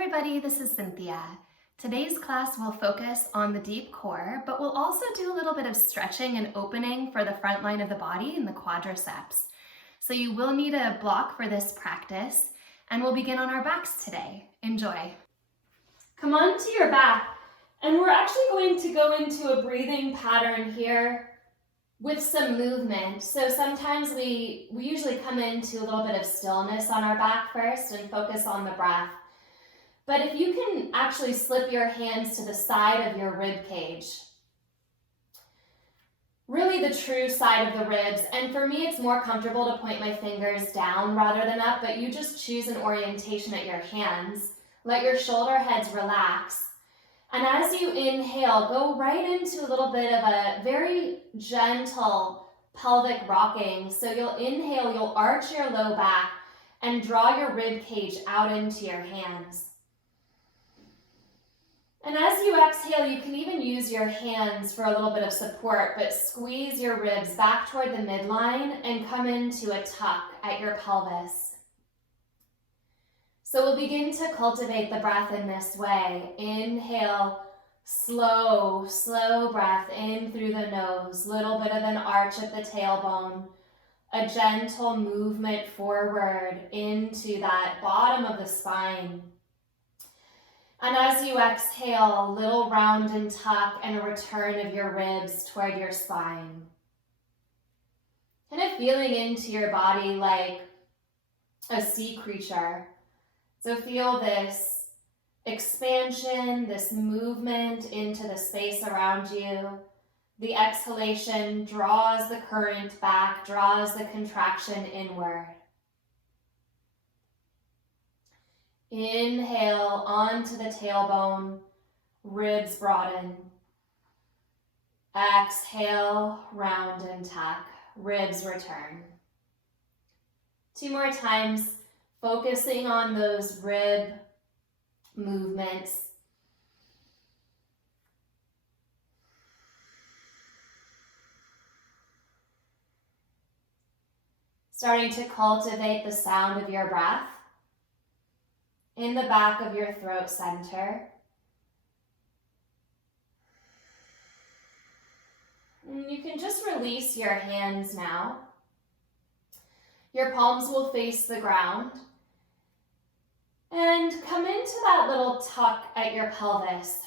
everybody, this is Cynthia. Today's class will focus on the deep core, but we'll also do a little bit of stretching and opening for the front line of the body and the quadriceps. So you will need a block for this practice, and we'll begin on our backs today. Enjoy. Come on to your back, and we're actually going to go into a breathing pattern here with some movement. So sometimes we usually come into a little bit of stillness on our back first and focus on the breath. But if you can actually slip your hands to the side of your rib cage, really the true side of the ribs, and for me it's more comfortable to point my fingers down rather than up, but you just choose an orientation at your hands. Let your shoulder heads relax. And as you inhale, go right into a little bit of a very gentle pelvic rocking. So you'll inhale, you'll arch your low back and draw your rib cage out into your hands. And as you exhale, you can even use your hands for a little bit of support, but squeeze your ribs back toward the midline and come into a tuck at your pelvis. So we'll begin to cultivate the breath in this way. Inhale, slow breath in through the nose, little bit of an arch at the tailbone, a gentle movement forward into that bottom of the spine. And as you exhale, little round and tuck and a return of your ribs toward your spine. Kind of feeling into your body like a sea creature. So feel this expansion, this movement into the space around you. The exhalation draws the current back, draws the contraction inward. Inhale onto the tailbone, ribs broaden. Exhale, round and tuck, ribs return. 2 more times, focusing on those rib movements. Starting to cultivate the sound of your breath in the back of your throat center. And you can just release your hands now. Your palms will face the ground. And come into that little tuck at your pelvis.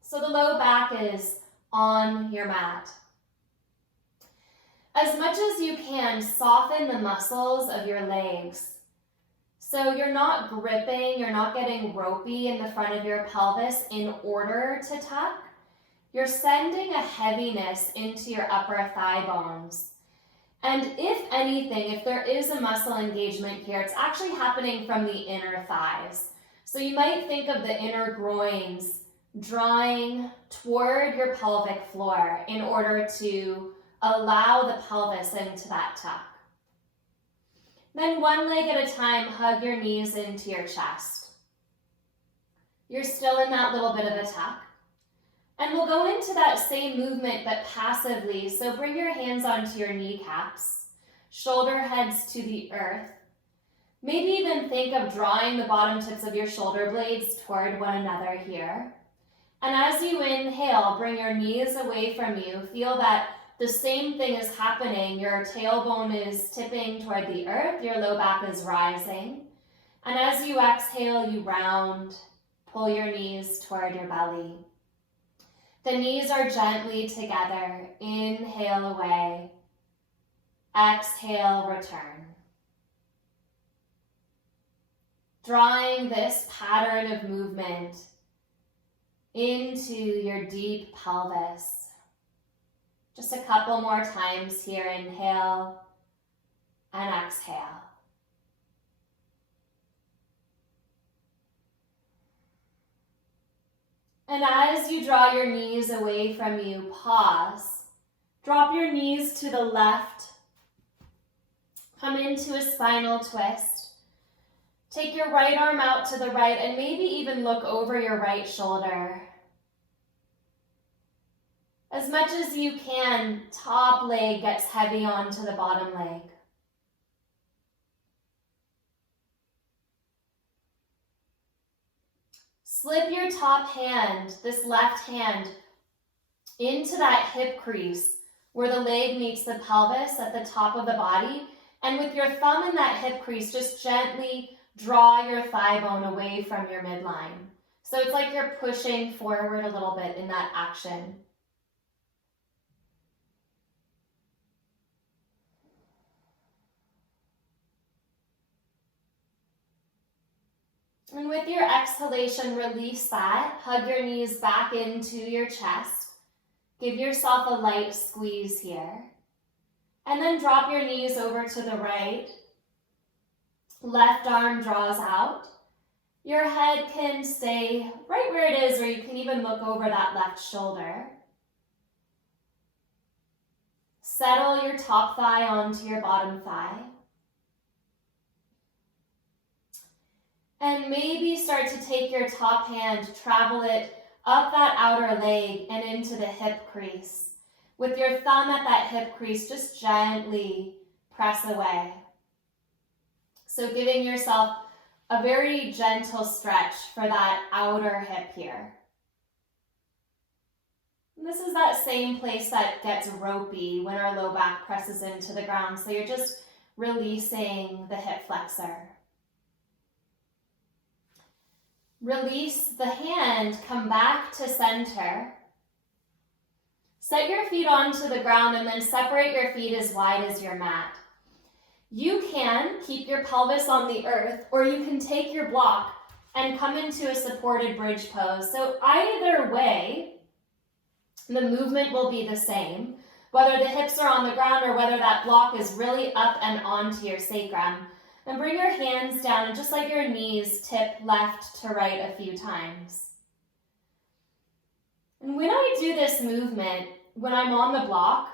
So the low back is on your mat. As much as you can, soften the muscles of your legs. So you're not gripping, you're not getting ropey in the front of your pelvis in order to tuck. You're sending a heaviness into your upper thigh bones. And if anything, if there is a muscle engagement here, it's actually happening from the inner thighs. So you might think of the inner groins drawing toward your pelvic floor in order to allow the pelvis into that tuck. Then one leg at a time, hug your knees into your chest. You're still in that little bit of a tuck. And we'll go into that same movement, but passively. So bring your hands onto your kneecaps, shoulder heads to the earth. Maybe even think of drawing the bottom tips of your shoulder blades toward one another here. And as you inhale, bring your knees away from you. Feel that the same thing is happening. Your tailbone is tipping toward the earth. Your low back is rising. And as you exhale, you round. Pull your knees toward your belly. The knees are gently together. Inhale away. Exhale, return. Drawing this pattern of movement into your deep pelvis. Just a couple more times here. Inhale and exhale. And as you draw your knees away from you, pause. Drop your knees to the left. Come into a spinal twist. Take your right arm out to the right and maybe even look over your right shoulder. As much as you can, top leg gets heavy onto the bottom leg. Slip your top hand, this left hand, into that hip crease where the leg meets the pelvis at the top of the body. And with your thumb in that hip crease, just gently draw your thigh bone away from your midline. So it's like you're pushing forward a little bit in that action. And with your exhalation, release that. Hug your knees back into your chest. Give yourself a light squeeze here. And then drop your knees over to the right. Left arm draws out. Your head can stay right where it is, or you can even look over that left shoulder. Settle your top thigh onto your bottom thigh. And maybe start to take your top hand, travel it up that outer leg and into the hip crease. With your thumb at that hip crease, just gently press away. So giving yourself a very gentle stretch for that outer hip here. And this is that same place that gets ropey when our low back presses into the ground. So you're just releasing the hip flexor. Release the hand, come back to center. Set your feet onto the ground and then separate your feet as wide as your mat. You can keep your pelvis on the earth, or you can take your block and come into a supported bridge pose. So either way, the movement will be the same, whether the hips are on the ground or whether that block is really up and onto your sacrum. And bring your hands down and just let your knees tip left to right a few times. And when I do this movement, when I'm on the block,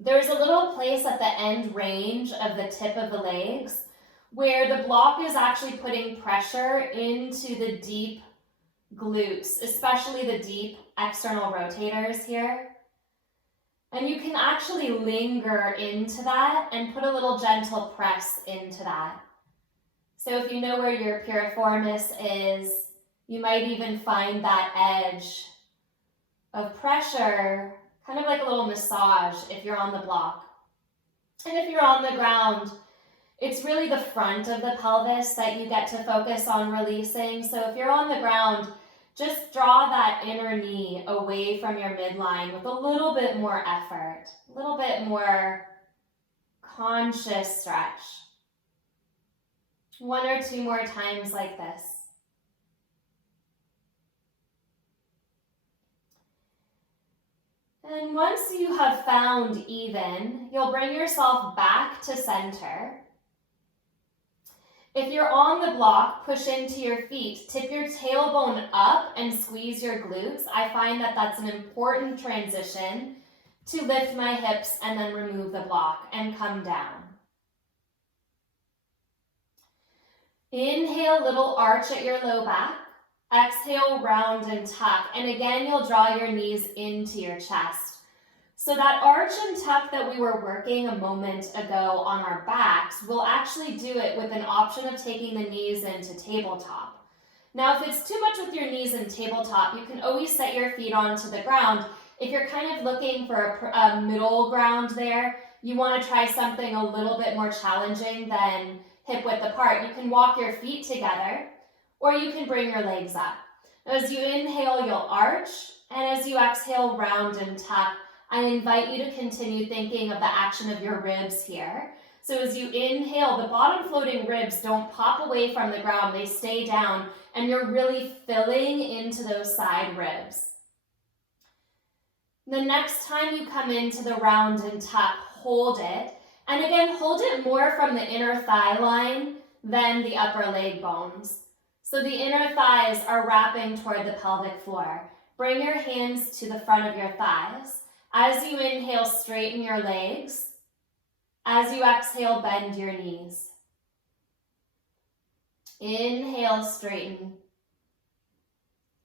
there's a little place at the end range of the tip of the legs where the block is actually putting pressure into the deep glutes, especially the deep external rotators here. And you can actually linger into that and put a little gentle press into that. So if you know where your piriformis is, you might even find that edge of pressure, kind of like a little massage if you're on the block. And if you're on the ground, it's really the front of the pelvis that you get to focus on releasing. So if you're on the ground, just draw that inner knee away from your midline with a little bit more effort, a little bit more conscious stretch. 1 or 2 more times like this. And once you have found even, you'll bring yourself back to center. If you're on the block, push into your feet, tip your tailbone up and squeeze your glutes. I find that that's an important transition to lift my hips and then remove the block and come down. Inhale, little arch at your low back. Exhale, round and tuck. And again, you'll draw your knees into your chest. So that arch and tuck that we were working a moment ago on our backs, we'll actually do it with an option of taking the knees into tabletop. Now, if it's too much with your knees in tabletop, you can always set your feet onto the ground. If you're kind of looking for a middle ground there, you want to try something a little bit more challenging than hip width apart. You can walk your feet together, or you can bring your legs up. As you inhale, you'll arch, and as you exhale, round and tuck. I invite you to continue thinking of the action of your ribs here. So as you inhale, the bottom floating ribs don't pop away from the ground, they stay down, and you're really filling into those side ribs. The next time you come into the round and tuck, hold it. And again, hold it more from the inner thigh line than the upper leg bones. So the inner thighs are wrapping toward the pelvic floor. Bring your hands to the front of your thighs. As you inhale, straighten your legs. As you exhale, bend your knees. Inhale, straighten.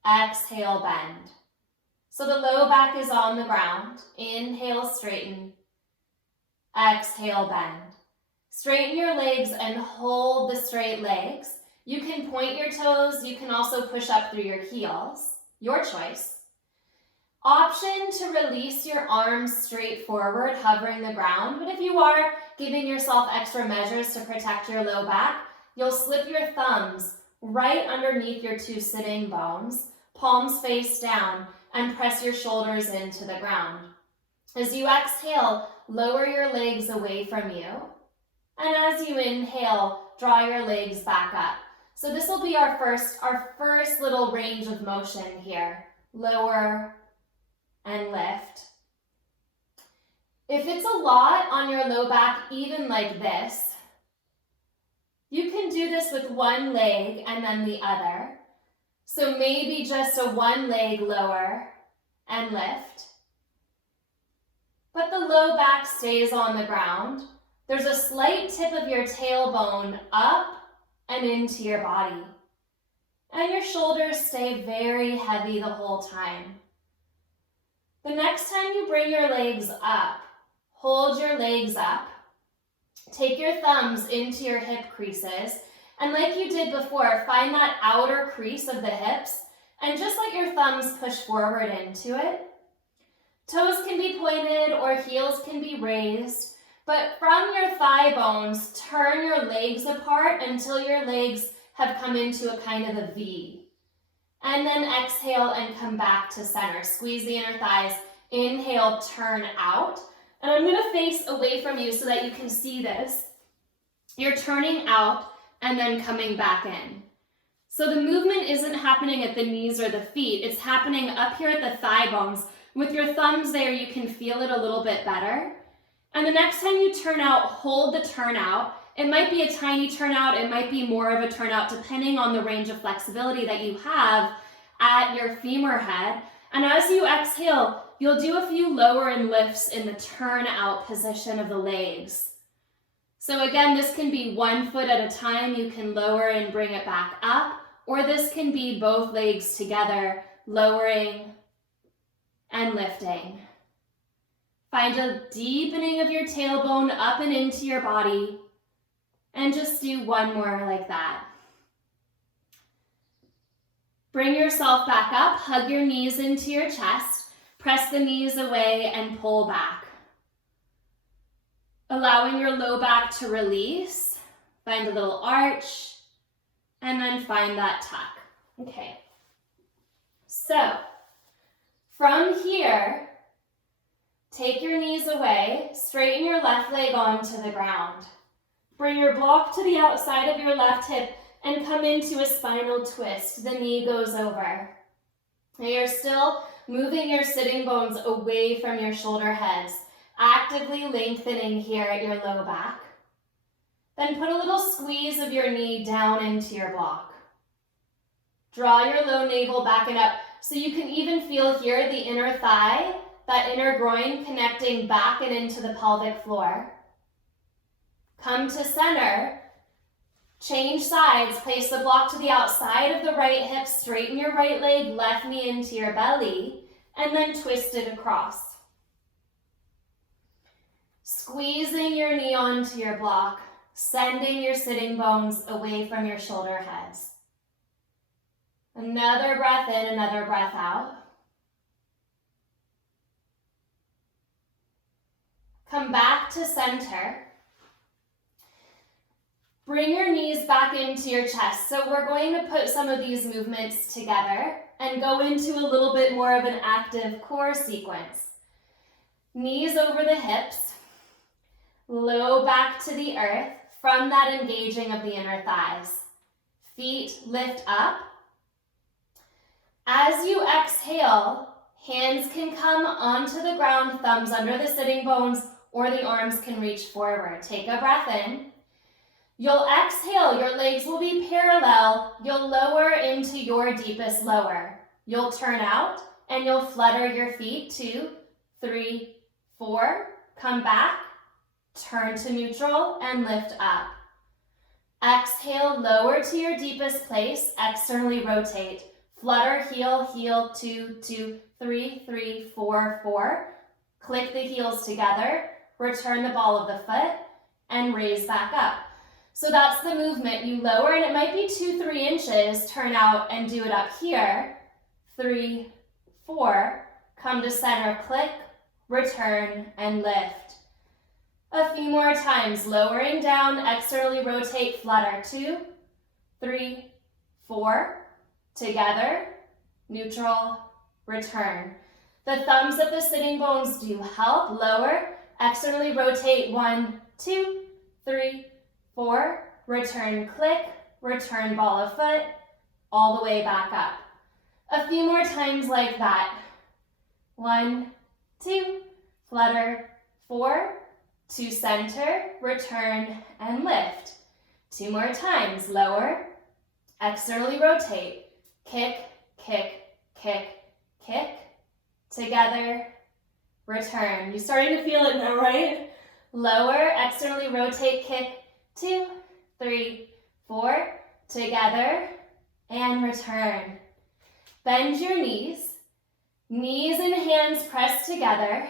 Exhale, bend. So the low back is on the ground. Inhale, straighten. Exhale, bend. Straighten your legs and hold the straight legs. You can point your toes. You can also push up through your heels. Your choice. Option to release your arms straight forward, hovering the ground. But if you are giving yourself extra measures to protect your low back, you'll slip your thumbs right underneath your two sitting bones, palms face down, and press your shoulders into the ground. As you exhale, lower your legs away from you. And as you inhale, draw your legs back up. So this will be our first little range of motion here. Lower and lift. If it's a lot on your low back, even like this, you can do this with one leg and then the other. So maybe just a one leg lower and lift. But the low back stays on the ground. There's a slight tip of your tailbone up and into your body. And your shoulders stay very heavy the whole time. The next time you bring your legs up, hold your legs up. Take your thumbs into your hip creases. And like you did before, find that outer crease of the hips and just let your thumbs push forward into it. Toes can be pointed or heels can be raised, but from your thigh bones, turn your legs apart until your legs have come into a kind of a V. And then exhale and come back to center. Squeeze the inner thighs. Inhale, turn out. And I'm going to face away from you so that you can see this. You're turning out and then coming back in. So the movement isn't happening at the knees or the feet. It's happening up here at the thigh bones. With your thumbs there, you can feel it a little bit better. And the next time you turn out, hold the turnout. It might be a tiny turnout. It might be more of a turnout depending on the range of flexibility that you have at your femur head. And as you exhale, you'll do a few lower and lifts in the turnout position of the legs. So again, this can be 1 foot at a time. You can lower and bring it back up, or this can be both legs together, lowering and lifting. Find a deepening of your tailbone up and into your body, and just do one more like that. Bring yourself back up, hug your knees into your chest, press the knees away and pull back. Allowing your low back to release, find a little arch, and then find that tuck. Okay, so from here, take your knees away, straighten your left leg onto the ground. Bring your block to the outside of your left hip and come into a spinal twist. The knee goes over. Now you're still moving your sitting bones away from your shoulder heads, actively lengthening here at your low back. Then put a little squeeze of your knee down into your block. Draw your low navel back and up so you can even feel here the inner thigh, that inner groin connecting back and into the pelvic floor. Come to center. Change sides, place the block to the outside of the right hip, straighten your right leg, left knee into your belly, and then twist it across. Squeezing your knee onto your block, sending your sitting bones away from your shoulder heads. Another breath in, another breath out. Come back to center. Bring your knees back into your chest. So we're going to put some of these movements together and go into a little bit more of an active core sequence. Knees over the hips, low back to the earth from that engaging of the inner thighs. Feet lift up. As you exhale, hands can come onto the ground, thumbs under the sitting bones, or the arms can reach forward. Take a breath in. You'll exhale, your legs will be parallel. You'll lower into your deepest lower. You'll turn out and you'll flutter your feet. 2, 3, 4. Come back, turn to neutral and lift up. Exhale, lower to your deepest place, externally rotate. Flutter, heel, heel, 2, 2, 3, 3, 4, 4. Click the heels together, return the ball of the foot, and raise back up. So that's the movement. You lower, and it might be 2-3 inches. Turn out and do it up here. 3, 4. Come to center, click, return, and lift. A few more times. Lowering down, externally rotate, flutter. 2, 3, 4. Together, neutral, return. The thumbs of the sitting bones do help. Lower, externally rotate. 1, 2, 3, 4. Return, click, return ball of foot, all the way back up. A few more times like that. 1, 2, flutter, 4, to center, return, and lift. 2 more times. Lower, externally rotate, kick, kick, kick, kick, together, return. You're starting to feel it now, right? Lower, externally rotate, kick, 2, 3, 4, together, and return. Bend your knees. Knees and hands press together,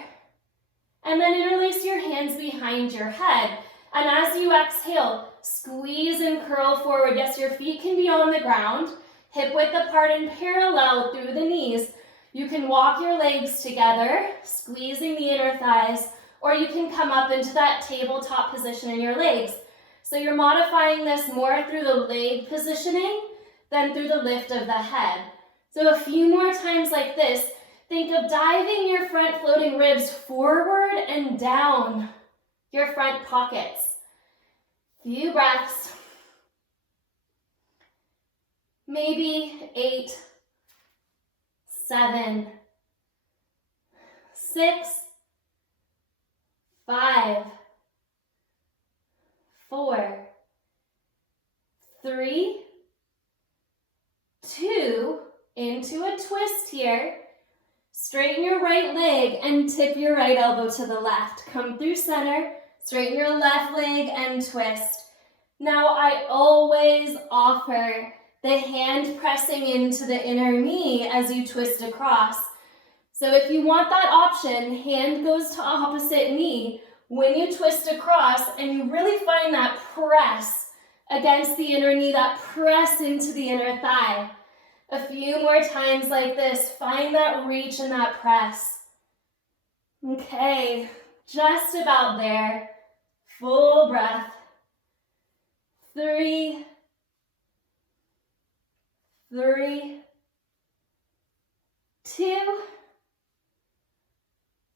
and then interlace your hands behind your head. And as you exhale, squeeze and curl forward. Yes, your feet can be on the ground, hip width apart and parallel through the knees. You can walk your legs together, squeezing the inner thighs, or you can come up into that tabletop position in your legs. So you're modifying this more through the leg positioning than through the lift of the head. So a few more times like this. Think of diving your front floating ribs forward and down your front pockets. Few breaths. Maybe 8, 7, 6, 5, 4, 3, 2, into a twist here. Straighten your right leg and tip your right elbow to the left. Come through center, straighten your left leg and twist. Now I always offer the hand pressing into the inner knee as you twist across. So if you want that option, hand goes to opposite knee when you twist across, and you really find that press against the inner knee, that press into the inner thigh. A few more times like this. Find that reach and that press. Okay, just about there. Full breath. 3, 3, 2,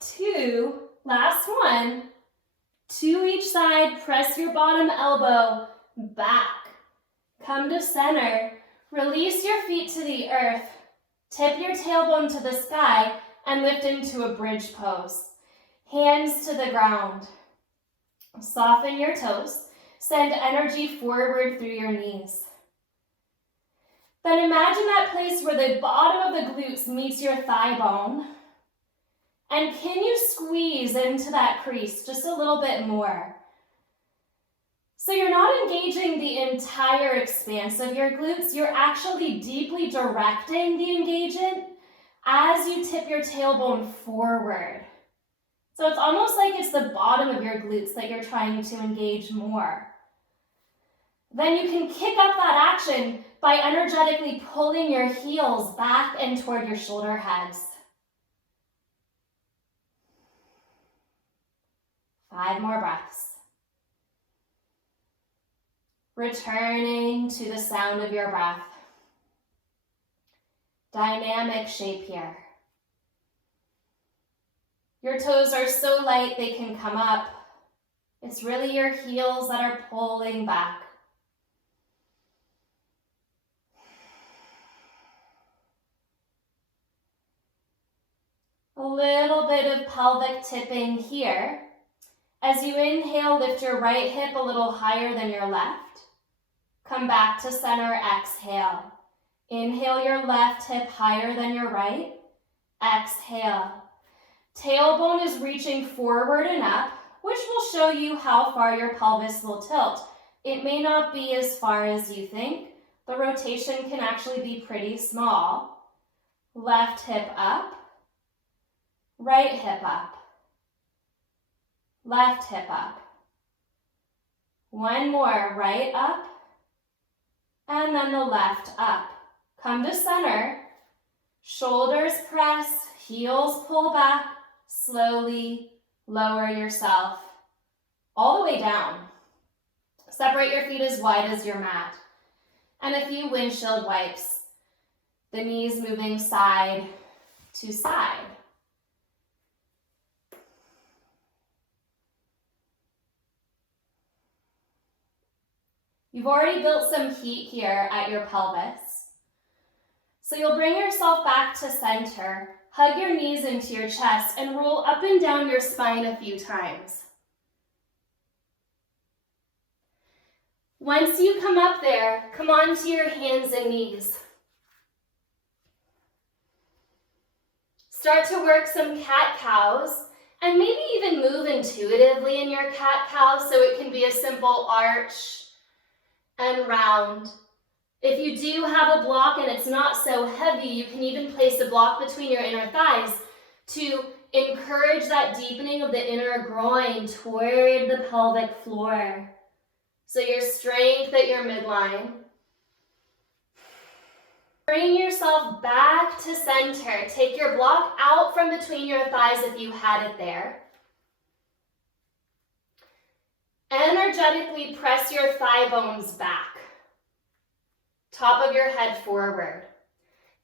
2. Last one. 2 each side. Press your bottom elbow back. Come to center. Release your feet to the earth. Tip your tailbone to the sky and lift into a bridge pose. Hands to the ground. Soften your toes. Send energy forward through your knees. Then imagine that place where the bottom of the glutes meets your thigh bone. And can you squeeze into that crease just a little bit more? So you're not engaging the entire expanse of your glutes, you're actually deeply directing the engagement as you tip your tailbone forward. So it's almost like it's the bottom of your glutes that you're trying to engage more. Then you can kick up that action by energetically pulling your heels back and toward your shoulder heads. 5 more breaths. Returning to the sound of your breath. Dynamic shape here. Your toes are so light they can come up. It's really your heels that are pulling back. A little bit of pelvic tipping here. As you inhale, lift your right hip a little higher than your left. Come back to center, exhale. Inhale your left hip higher than your right. Exhale. Tailbone is reaching forward and up, which will show you how far your pelvis will tilt. It may not be as far as you think. The rotation can actually be pretty small. Left hip up. Right hip up. Left hip up. One more, right up, and then the left up. Come to center, shoulders press, heels pull back, slowly lower yourself all the way down. Separate your feet as wide as your mat. And a few windshield wipes. The knees moving side to side. You've already built some heat here at your pelvis. So you'll bring yourself back to center, hug your knees into your chest, and roll up and down your spine a few times. Once you come up there, come onto your hands and knees. Start to work some cat-cows, and maybe even move intuitively in your cat-cow so it can be a simple arch and round. If you do have a block and it's not so heavy, you can even place a block between your inner thighs to encourage that deepening of the inner groin toward the pelvic floor. So your strength at your midline. Bring yourself back to center. Take your block out from between your thighs if you had it there. Energetically press your thigh bones back. Top of your head forward.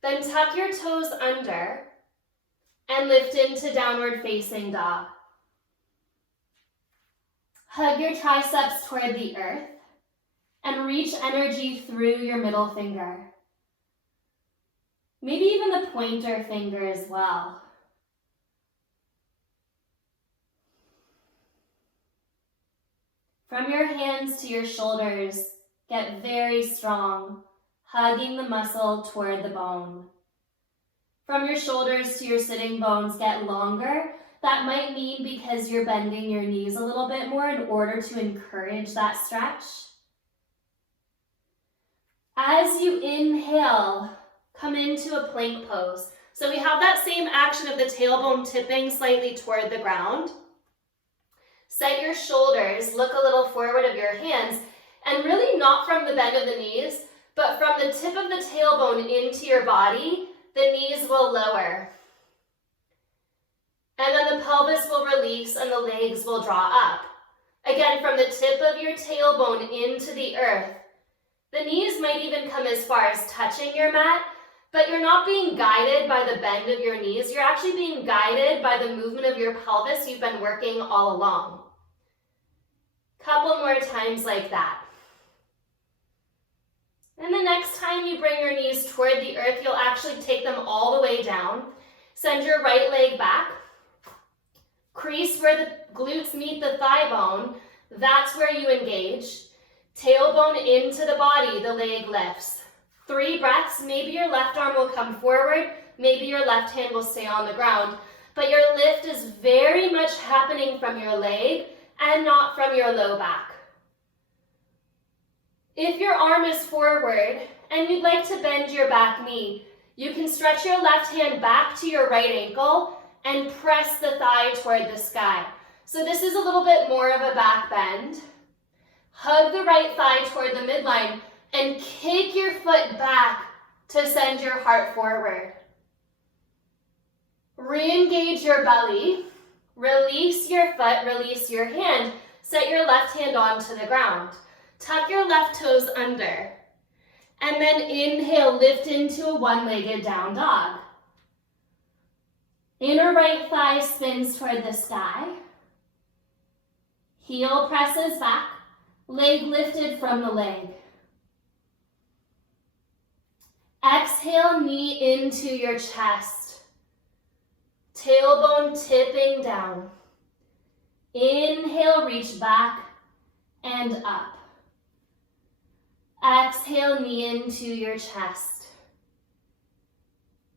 Then tuck your toes under and lift into downward facing dog. Hug your triceps toward the earth and reach energy through your middle finger. Maybe even the pointer finger as well. From your hands to your shoulders, get very strong, hugging the muscle toward the bone. From your shoulders to your sitting bones, get longer. That might mean because you're bending your knees a little bit more in order to encourage that stretch. As you inhale, come into a plank pose. So we have that same action of the tailbone tipping slightly toward the ground. Set your shoulders, look a little forward of your hands, and really not from the bend of the knees, but from the tip of the tailbone into your body, the knees will lower. And then the pelvis will release and the legs will draw up. Again, from the tip of your tailbone into the earth. The knees might even come as far as touching your mat, but you're not being guided by the bend of your knees. You're actually being guided by the movement of your pelvis you've been working all along. Couple more times like that. And the next time you bring your knees toward the earth, you'll actually take them all the way down. Send your right leg back. Crease where the glutes meet the thigh bone. That's where you engage. Tailbone into the body, the leg lifts. 3 breaths, maybe your left arm will come forward, maybe your left hand will stay on the ground, but your lift is very much happening from your leg and not from your low back. If your arm is forward and you'd like to bend your back knee, you can stretch your left hand back to your right ankle and press the thigh toward the sky. So this is a little bit more of a back bend. Hug the right thigh toward the midline and kick your foot back to send your heart forward. Re-engage your belly. Release your foot, release your hand. Set your left hand onto the ground. Tuck your left toes under. And then inhale, lift into a one-legged down dog. Inner right thigh spins toward the sky. Heel presses back. Leg lifted from the leg. Exhale, knee into your chest. Tailbone tipping down. Inhale, reach back and up. Exhale, knee into your chest.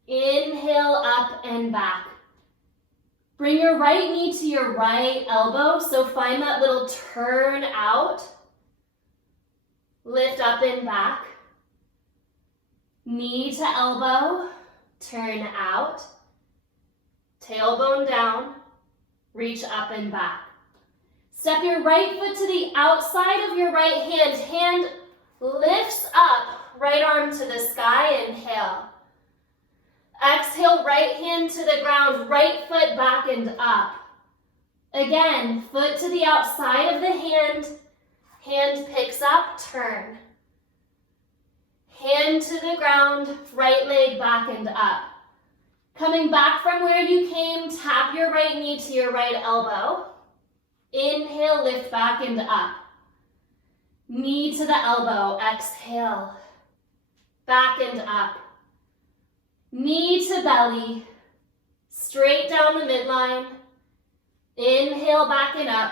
Inhale, up and back. Bring your right knee to your right elbow, so find that little turn out. Lift up and back. Knee to elbow, turn out. Tailbone down, reach up and back. Step your right foot to the outside of your right hand. Hand lifts up, right arm to the sky, inhale. Exhale, right hand to the ground, right foot back and up. Again, foot to the outside of the hand picks up, turn. Hand to the ground, right leg back and up. Coming back from where you came, tap your right knee to your right elbow. Inhale, lift back and up. Knee to the elbow, exhale. Back and up. Knee to belly, straight down the midline. Inhale, back and up.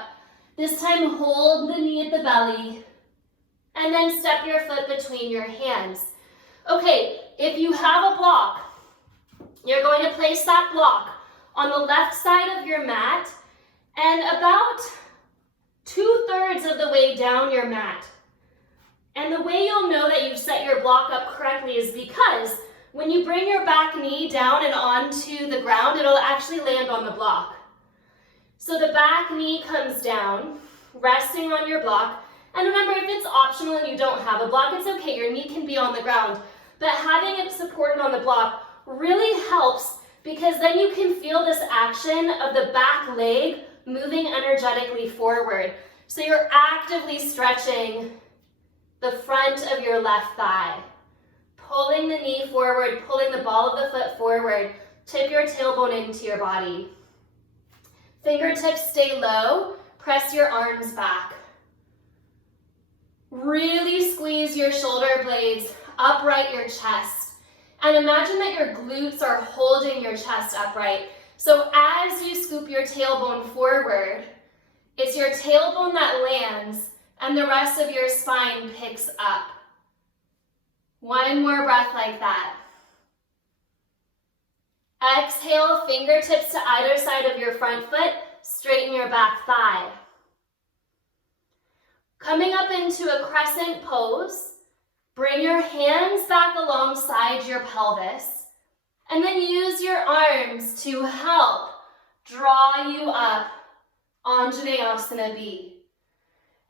This time, hold the knee at the belly. And then step your foot between your hands. Okay, if you have a block, you're going to place that block on the left side of your mat and about 2/3 of the way down your mat. And the way you'll know that you've set your block up correctly is because when you bring your back knee down and onto the ground, it'll actually land on the block. So the back knee comes down, resting on your block. And remember, if it's optional and you don't have a block, it's okay, your knee can be on the ground. But having it supported on the block really helps because then you can feel this action of the back leg moving energetically forward. So you're actively stretching the front of your left thigh. Pulling the knee forward, pulling the ball of the foot forward. Tip your tailbone into your body. Fingertips stay low. Press your arms back. Really squeeze your shoulder blades, upright your chest. And imagine that your glutes are holding your chest upright. So as you scoop your tailbone forward, it's your tailbone that lands and the rest of your spine picks up. One more breath like that. Exhale, fingertips to either side of your front foot, straighten your back thigh. Coming up into a crescent pose, bring your hands back alongside your pelvis, and then use your arms to help draw you up, Anjaneyasana B.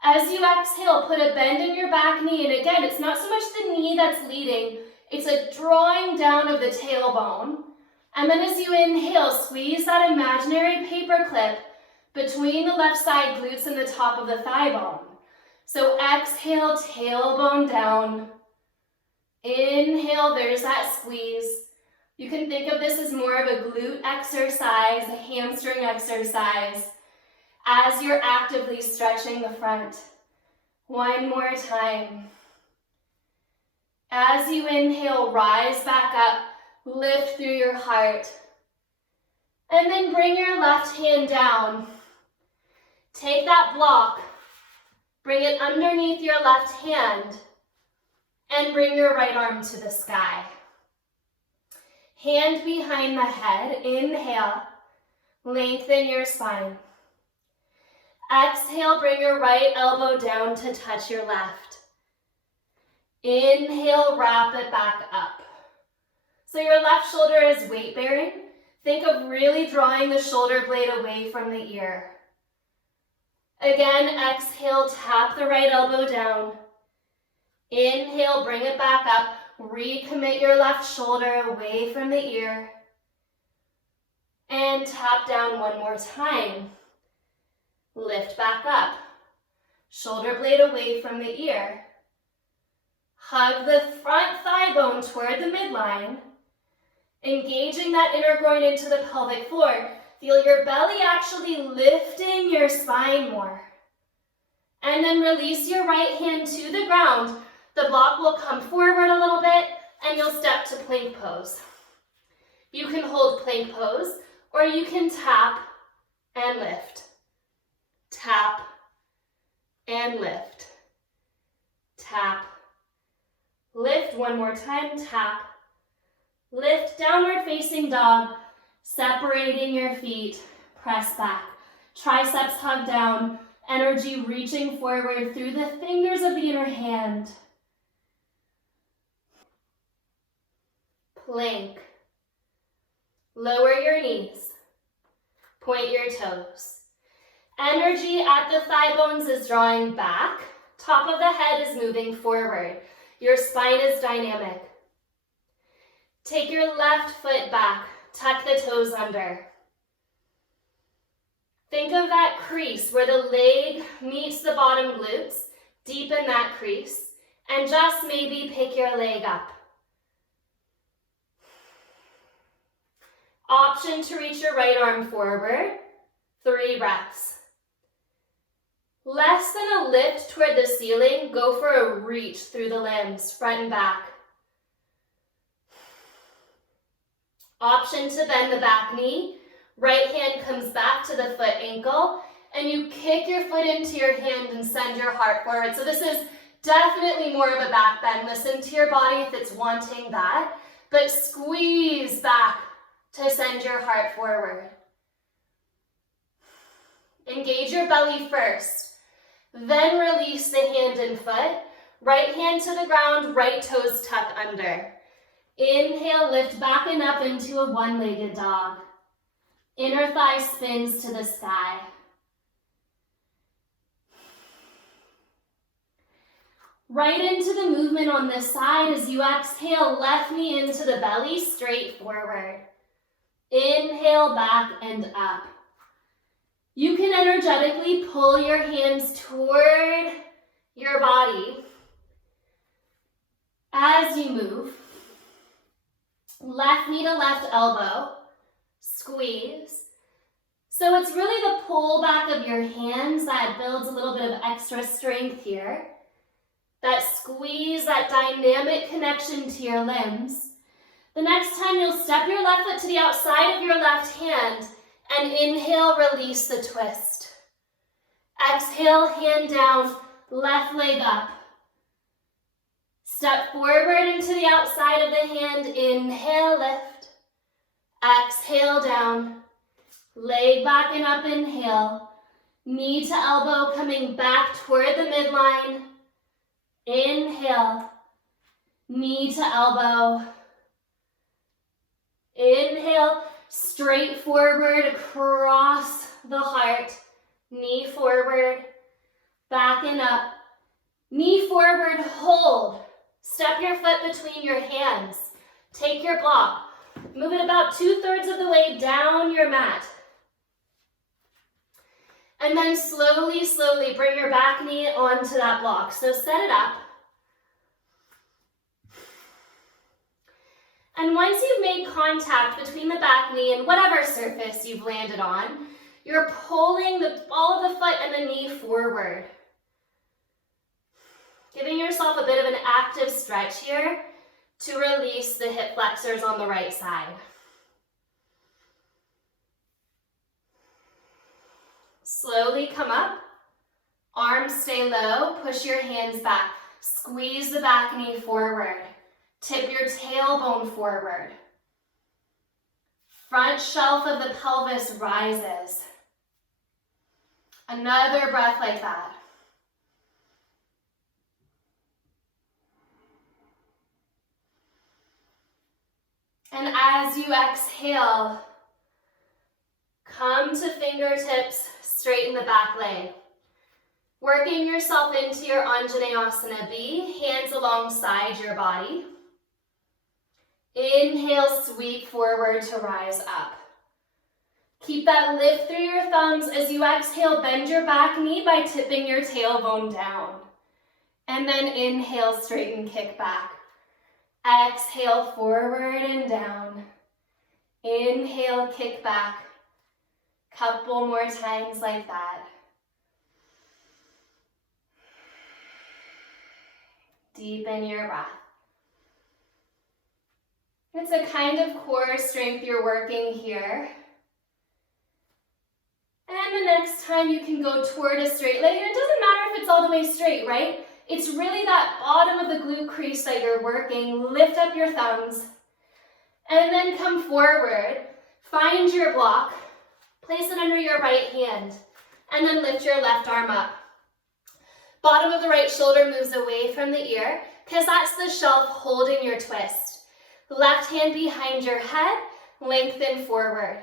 As you exhale, put a bend in your back knee, and again, it's not so much the knee that's leading, it's a drawing down of the tailbone. And then as you inhale, squeeze that imaginary paper clip between the left side glutes and the top of the thigh bone. So exhale, tailbone down. Inhale, there's that squeeze. You can think of this as more of a glute exercise, a hamstring exercise, as you're actively stretching the front. One more time. As you inhale, rise back up, lift through your heart. And then bring your left hand down. Take that block, bring it underneath your left hand, and bring your right arm to the sky. Hand behind the head, inhale, lengthen your spine. Exhale, bring your right elbow down to touch your left. Inhale, wrap it back up. So your left shoulder is weight bearing. Think of really drawing the shoulder blade away from the ear. Again, exhale, tap the right elbow down. Inhale, bring it back up. Recommit your left shoulder away from the ear. And tap down one more time. Lift back up. Shoulder blade away from the ear. Hug the front thigh bone toward the midline. Engaging that inner groin into the pelvic floor. Feel your belly actually lifting your spine more. And then release your right hand to the ground. The block will come forward a little bit and you'll step to plank pose. You can hold plank pose or you can tap and lift. Tap and lift. Tap. Lift one more time, tap. Lift, downward facing dog. Separating your feet, press back. Triceps hug down, energy reaching forward through the fingers of the inner hand. Plank. Lower your knees. Point your toes. Energy at the thigh bones is drawing back. Top of the head is moving forward. Your spine is dynamic. Take your left foot back. Tuck the toes under. Think of that crease where the leg meets the bottom glutes. Deepen that crease. And just maybe pick your leg up. Option to reach your right arm forward. 3 breaths. Less than a lift toward the ceiling, go for a reach through the limbs, front and back. Option to bend the back knee. Right hand comes back to the foot ankle, and you kick your foot into your hand and send your heart forward. So this is definitely more of a back bend. Listen to your body if it's wanting that, but squeeze back to send your heart forward. Engage your belly first. Then release the hand and foot. Right hand to the ground, right toes tuck under. Inhale, lift back and up into a one-legged dog. Inner thigh spins to the sky. Right into the movement on this side as you exhale, left knee into the belly, straight forward. Inhale, back and up. You can energetically pull your hands toward your body as you move. Left knee to left elbow, squeeze. So it's really the pull back of your hands that builds a little bit of extra strength here. That squeeze, that dynamic connection to your limbs. The next time you'll step your left foot to the outside of your left hand and inhale, release the twist. Exhale, hand down, left leg up. Step forward into the outside of the hand, inhale, lift. Exhale, down. Leg back and up, inhale. Knee to elbow coming back toward the midline. Inhale. Knee to elbow. Inhale. Straight forward, across the heart, knee forward, back and up, knee forward, hold. Step your foot between your hands. Take your block. Move it about 2/3 of the way down your mat. And then slowly, slowly bring your back knee onto that block. So set it up. And once you've made contact between the back knee and whatever surface you've landed on, you're pulling the ball of the foot and the knee forward. Giving yourself a bit of an active stretch here to release the hip flexors on the right side. Slowly come up. Arms stay low. Push your hands back. Squeeze the back knee forward. Tip your tailbone forward. Front shelf of the pelvis rises. Another breath like that. And as you exhale, come to fingertips, straighten the back leg. Working yourself into your Anjaneyasana B, hands alongside your body. Inhale, sweep forward to rise up. Keep that lift through your thumbs. As you exhale, bend your back knee by tipping your tailbone down. And then inhale, straighten, kick back. Exhale, forward and down. Inhale, kick back. Couple more times like that. Deepen your breath. It's a kind of core strength you're working here. And the next time you can go toward a straight leg. And it doesn't matter if it's all the way straight, right? It's really that bottom of the glute crease that you're working. Lift up your thumbs. And then come forward. Find your block. Place it under your right hand. And then lift your left arm up. Bottom of the right shoulder moves away from the ear because that's the shelf holding your twist. Left hand behind your head, lengthen forward.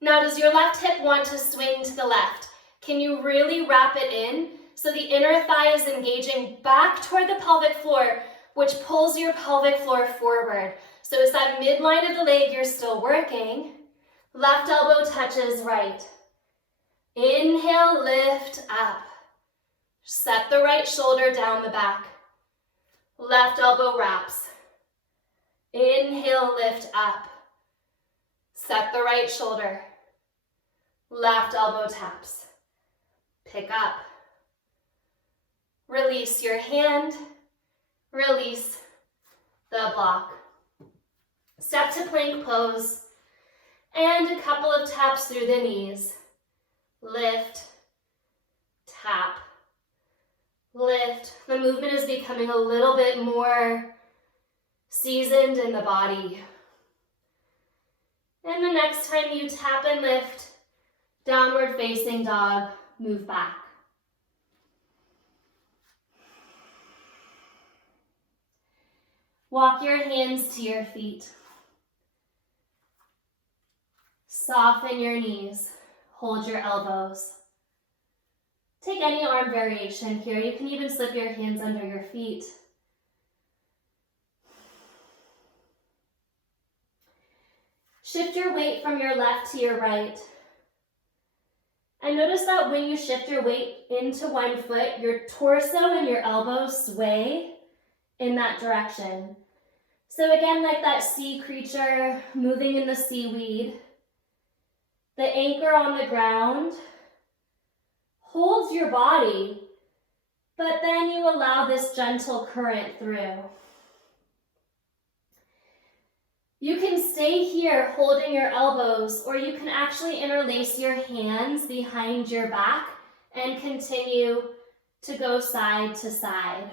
Now, does your left hip want to swing to the left? Can you really wrap it in so the inner thigh is engaging back toward the pelvic floor, which pulls your pelvic floor forward? So it's that midline of the leg you're still working. Left elbow touches right. Inhale, lift up. Set the right shoulder down the back. Left elbow wraps. Inhale, lift up. Set the right shoulder. Left elbow taps. Pick up. Release your hand. Release the block. Step to plank pose. And a couple of taps through the knees. Lift, tap, lift. The movement is becoming a little bit more seasoned in the body. And the next time you tap and lift, downward facing dog, move back. Walk your hands to your feet. Soften your knees. Hold your elbows. Take any arm variation here. You can even slip your hands under your feet. Shift your weight from your left to your right. And notice that when you shift your weight into one foot, your torso and your elbows sway in that direction. So again, like that sea creature moving in the seaweed, the anchor on the ground holds your body, but then you allow this gentle current through. You can stay here holding your elbows, or you can actually interlace your hands behind your back and continue to go side to side.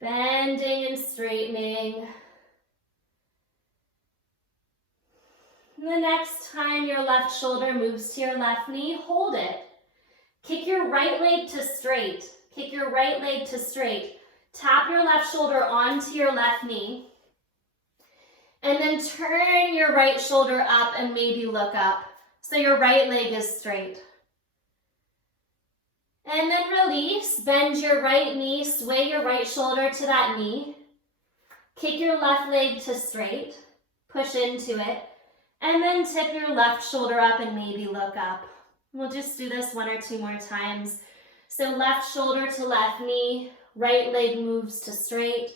Bending and straightening. The next time your left shoulder moves to your left knee, hold it. Kick your right leg to straight. Kick your right leg to straight. Tap your left shoulder onto your left knee. And then turn your right shoulder up and maybe look up. So your right leg is straight. And then release, bend your right knee, sway your right shoulder to that knee. Kick your left leg to straight, push into it, and then tip your left shoulder up and maybe look up. We'll just do this one or two more times. So left shoulder to left knee, right leg moves to straight,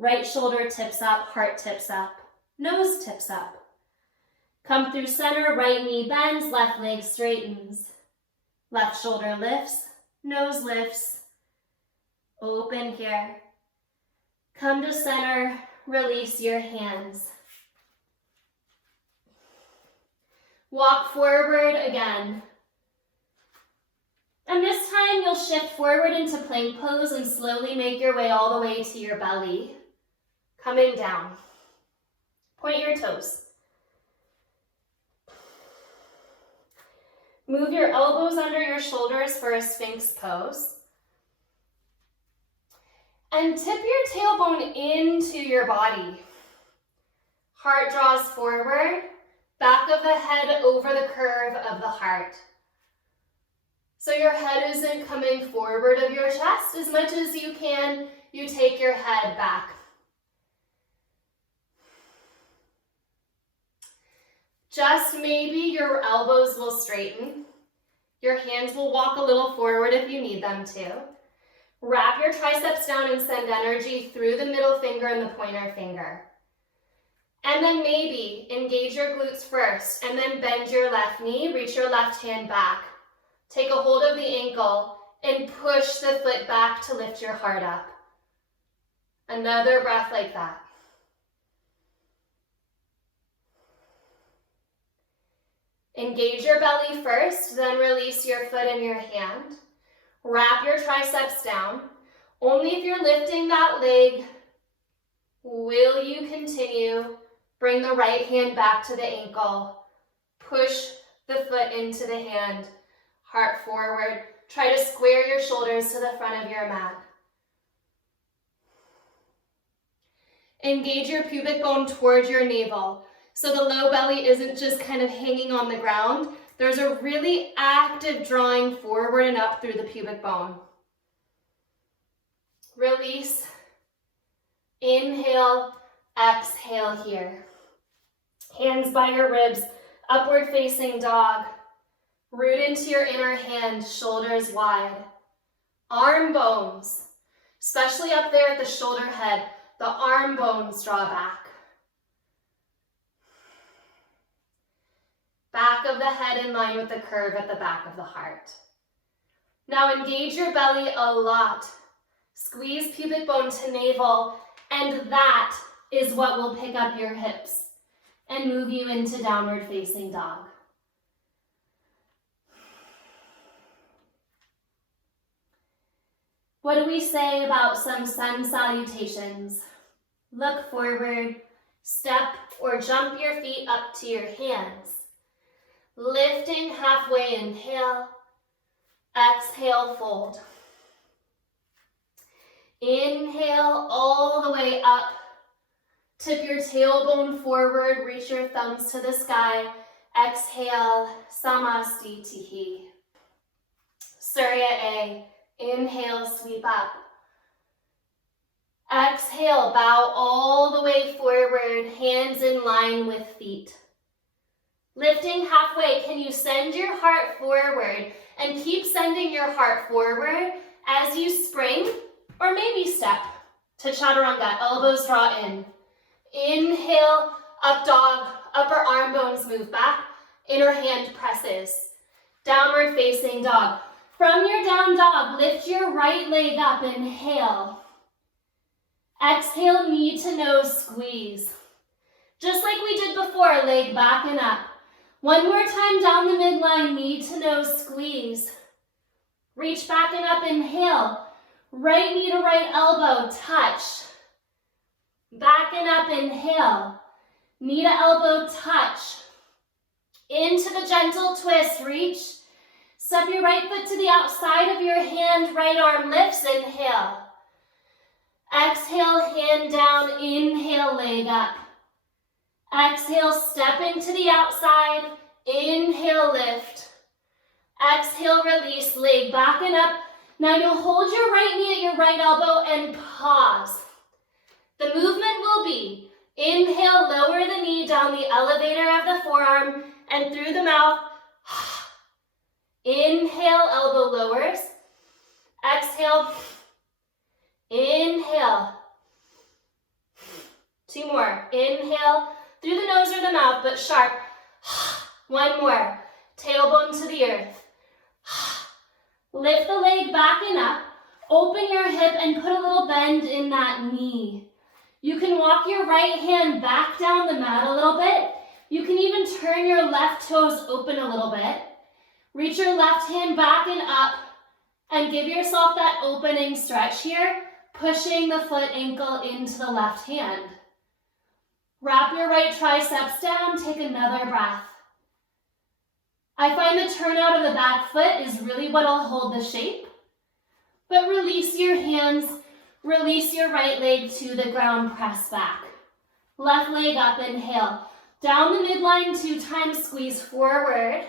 right shoulder tips up, heart tips up, nose tips up. Come through center, right knee bends, left leg straightens. Left shoulder lifts. Nose lifts, open here. Come to center, release your hands. Walk forward again. And this time you'll shift forward into plank pose and slowly make your way all the way to your belly. Coming down. Point your toes. Move your elbows under your shoulders for a Sphinx pose. And tip your tailbone into your body. Heart draws forward, back of the head over the curve of the heart. So your head isn't coming forward of your chest as much as you can. You take your head back. Just maybe your elbows will straighten. Your hands will walk a little forward if you need them to. Wrap your triceps down and send energy through the middle finger and the pointer finger. And then maybe engage your glutes first, and then bend your left knee, reach your left hand back. Take a hold of the ankle and push the foot back to lift your heart up. Another breath like that. Engage your belly first, then release your foot in your hand. Wrap your triceps down. Only if you're lifting that leg will you continue. Bring the right hand back to the ankle. Push the foot into the hand. Heart forward. Try to square your shoulders to the front of your mat. Engage your pubic bone towards your navel. So the low belly isn't just kind of hanging on the ground. There's a really active drawing forward and up through the pubic bone. Release. Inhale, exhale here. Hands by your ribs, upward facing dog. Root into your inner hand, shoulders wide. Arm bones, especially up there at the shoulder head, the arm bones draw back. Back of the head in line with the curve at the back of the heart. Now engage your belly a lot. Squeeze pubic bone to navel, and that is what will pick up your hips and move you into downward facing dog. What do we say about some sun salutations? Look forward, step or jump your feet up to your hands. Lifting halfway, inhale, exhale, fold. Inhale all the way up. Tip your tailbone forward, reach your thumbs to the sky. Exhale, Samastitihi. Surya A. Inhale, sweep up. Exhale, bow all the way forward, hands in line with feet. Lifting halfway, can you send your heart forward and keep sending your heart forward as you spring or maybe step to chaturanga, elbows draw in. Inhale, up dog, upper arm bones move back, inner hand presses. Downward facing dog. From your down dog, lift your right leg up, inhale. Exhale, knee to nose squeeze. Just like we did before, leg back and up. One more time down the midline, knee to nose squeeze. Reach back and up, inhale. Right knee to right elbow, touch. Back and up, inhale. Knee to elbow, touch. Into the gentle twist, reach. Step your right foot to the outside of your hand, right arm lifts, inhale. Exhale, hand down, inhale, leg up. Exhale, stepping to the outside, inhale, lift. Exhale, release, leg back and up. Now you'll hold your right knee at your right elbow and pause. The movement will be inhale, lower the knee down the elevator of the forearm and through the mouth. Inhale, elbow lowers. Exhale. Inhale. Two more. Inhale through the nose or the mouth, but sharp. One more. Tailbone to the earth. Lift the leg back and up. Open your hip and put a little bend in that knee. You can walk your right hand back down the mat a little bit. You can even turn your left toes open a little bit. Reach your left hand back and up and give yourself that opening stretch here, pushing the foot ankle into the left hand. Wrap your right triceps down, take another breath. I find the turnout of the back foot is really what will hold the shape, but release your hands, release your right leg to the ground, press back. Left leg up, inhale. Down the midline 2 times, squeeze forward.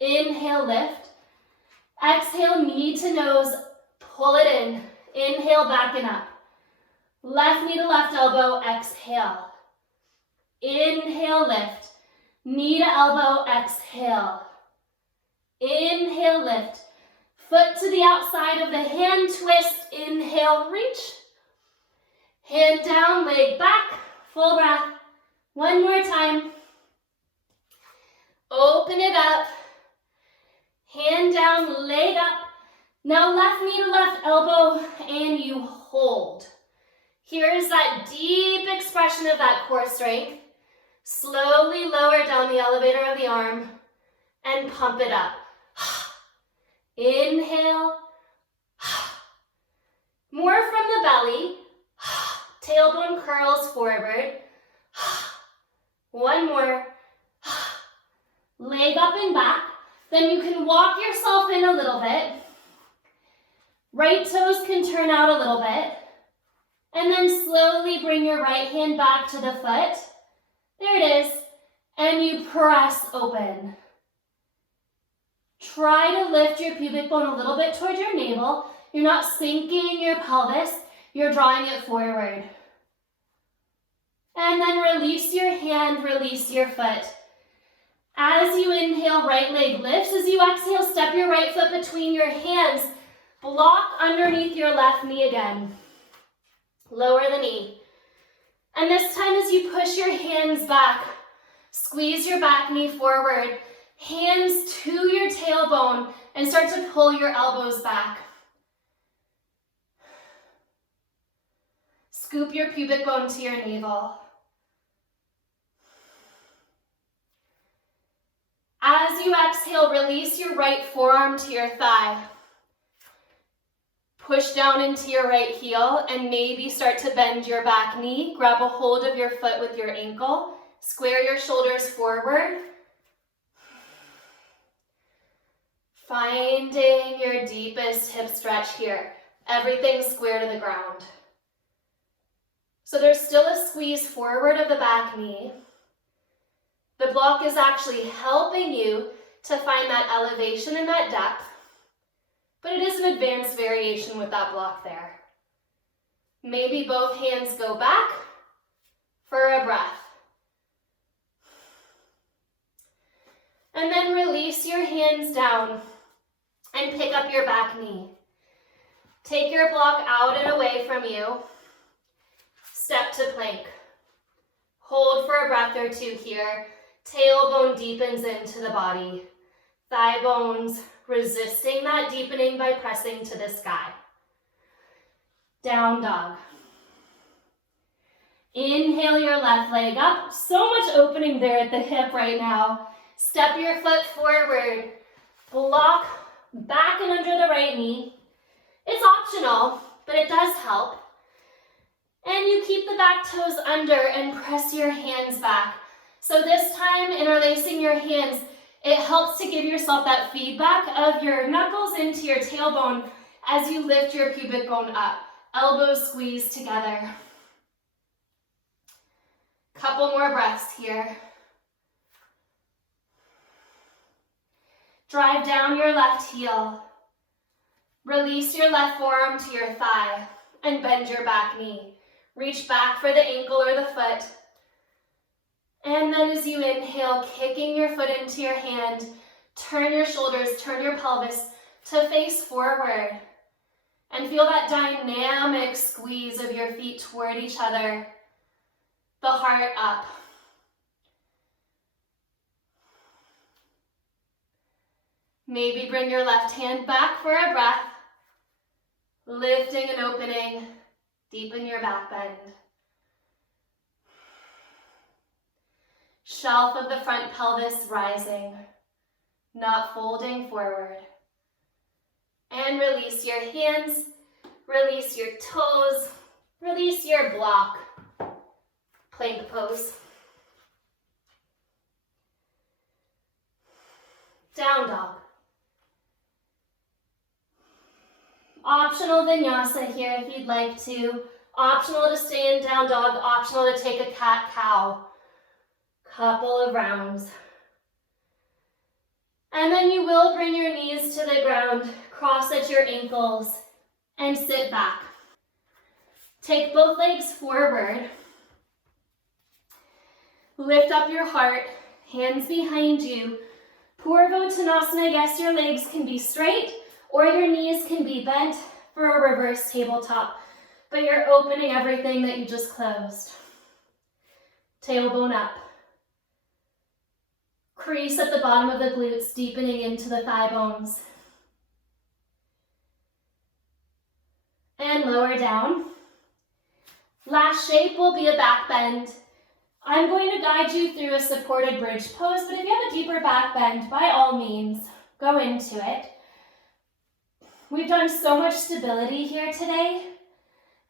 Inhale, lift. Exhale, knee to nose, pull it in. Inhale, back and up. Left knee to left elbow, exhale. Inhale, lift. Knee to elbow, exhale. Inhale, lift. Foot to the outside of the hand, twist. Inhale, reach. Hand down, leg back, full breath. One more time. Open it up. Hand down, leg up. Now left knee to left elbow, and you hold. Here's that deep expression of that core strength. Slowly lower down the elevator of the arm and pump it up. Inhale. More from the belly. Tailbone curls forward. One more. Leg up and back. Then you can walk yourself in a little bit. Right toes can turn out a little bit. And then slowly bring your right hand back to the foot. There it is. And you press open. Try to lift your pubic bone a little bit towards your navel. You're not sinking your pelvis, you're drawing it forward. And then release your hand, release your foot. As you inhale, right leg lifts. As you exhale, step your right foot between your hands. Block underneath your left knee again. Lower the knee. And this time as you push your hands back, squeeze your back knee forward, hands to your tailbone, and start to pull your elbows back. Scoop your pubic bone to your navel. As you exhale, release your right forearm to your thigh. Push down into your right heel and maybe start to bend your back knee. Grab a hold of your foot with your ankle. Square your shoulders forward. Finding your deepest hip stretch here. Everything square to the ground. So there's still a squeeze forward of the back knee. The block is actually helping you to find that elevation and that depth. But it is an advanced variation with that block there. Maybe both hands go back for a breath. And then release your hands down and pick up your back knee. Take your block out and away from you. Step to plank. Hold for a breath or two here. Tailbone deepens into the body. Thigh bones resisting that deepening by pressing to the sky. Down dog. Inhale your left leg up. So much opening there at the hip right now. Step your foot forward. Block back and under the right knee. It's optional, but it does help. And you keep the back toes under and press your hands back. So this time, interlacing your hands, it helps to give yourself that feedback of your knuckles into your tailbone as you lift your pubic bone up. Elbows squeeze together. Couple more breaths here. Drive down your left heel. Release your left forearm to your thigh and bend your back knee. Reach back for the ankle or the foot. And then as you inhale, kicking your foot into your hand, turn your shoulders, turn your pelvis to face forward. And feel that dynamic squeeze of your feet toward each other. The heart up. Maybe bring your left hand back for a breath. Lifting and opening. Deepen your back bend. Shelf of the front pelvis rising, not folding forward. And release your hands, release your toes, release your block. Plank pose. Down dog. Optional vinyasa here if you'd like to. Optional to stay in down dog, optional to take a cat-cow. Couple of rounds. And then you will bring your knees to the ground, cross at your ankles, and sit back. Take both legs forward. Lift up your heart, hands behind you. Purvottanasana, yes, your legs can be straight or your knees can be bent for a reverse tabletop, but you're opening everything that you just closed. Tailbone up. Crease at the bottom of the glutes, deepening into the thigh bones. And lower down. Last shape will be a back bend. I'm going to guide you through a supported bridge pose, but if you have a deeper back bend, by all means, go into it. We've done so much stability here today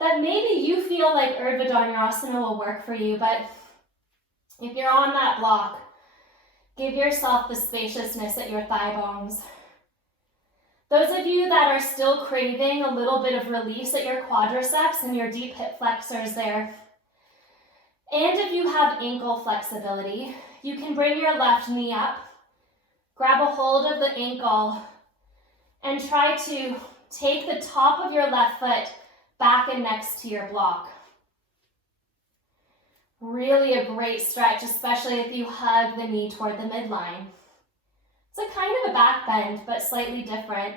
that maybe you feel like Urdhva Dhanurasana will work for you, but if you're on that block, give yourself the spaciousness at your thigh bones. Those of you that are still craving a little bit of release at your quadriceps and your deep hip flexors there, and if you have ankle flexibility, you can bring your left knee up, grab a hold of the ankle, and try to take the top of your left foot back and next to your block. Really a great stretch, especially if you hug the knee toward the midline. It's a kind of a back bend, but slightly different.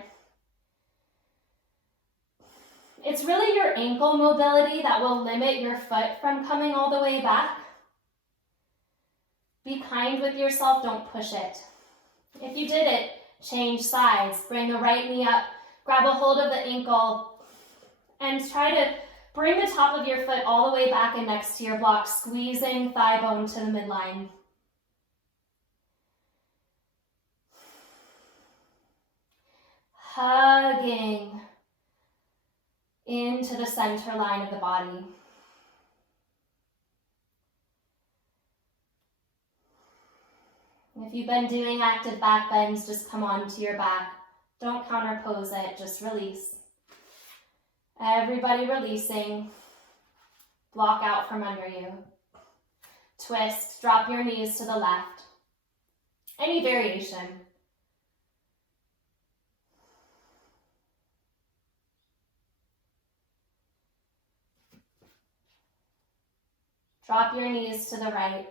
It's really your ankle mobility that will limit your foot from coming all the way back. Be kind with yourself, don't push it. If you did it, change sides. Bring the right knee up, grab a hold of the ankle, and try to bring the top of your foot all the way back and next to your block, squeezing thigh bone to the midline. Hugging into the center line of the body. If you've been doing active back bends, just come onto your back. Don't counterpose it, just release. Everybody releasing. Block out from under you. Twist, drop your knees to the left. Any variation. Drop your knees to the right.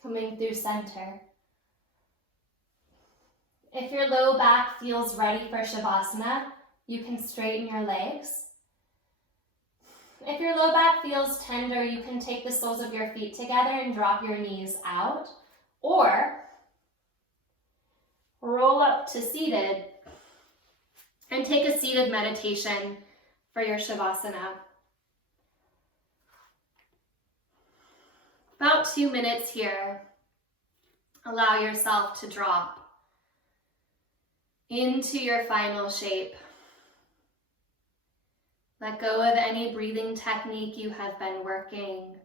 Coming through center. If your low back feels ready for Shavasana, you can straighten your legs. If your low back feels tender, you can take the soles of your feet together and drop your knees out, or roll up to seated and take a seated meditation for your Shavasana. About 2 minutes here. Allow yourself to drop into your final shape. Let go of any breathing technique you have been working.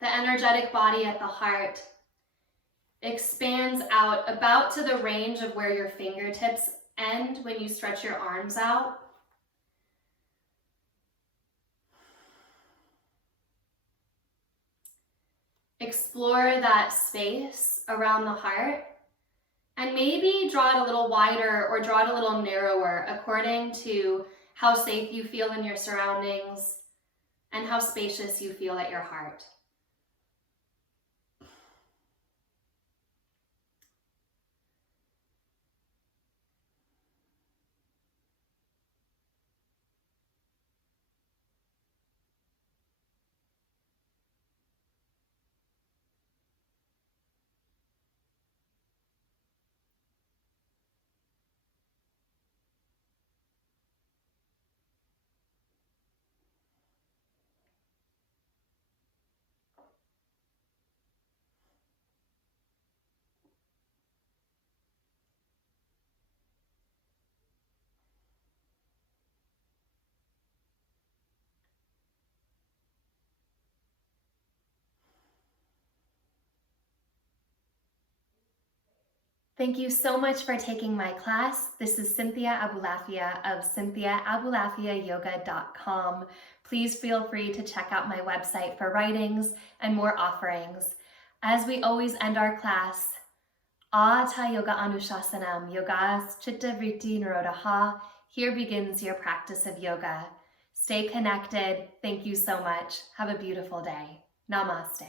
The energetic body at the heart expands out about to the range of where your fingertips end when you stretch your arms out. Explore that space around the heart and maybe draw it a little wider or draw it a little narrower according to how safe you feel in your surroundings and how spacious you feel at your heart. Thank you so much for taking my class. This is Cynthia Abulafia of CynthiaAbulafiaYoga.com. Please feel free to check out my website for writings and more offerings. As we always end our class, Ata Yoga Anushasanam, Yogas Chitta Vritti Nirodha. Here begins your practice of yoga. Stay connected. Thank you so much. Have a beautiful day. Namaste.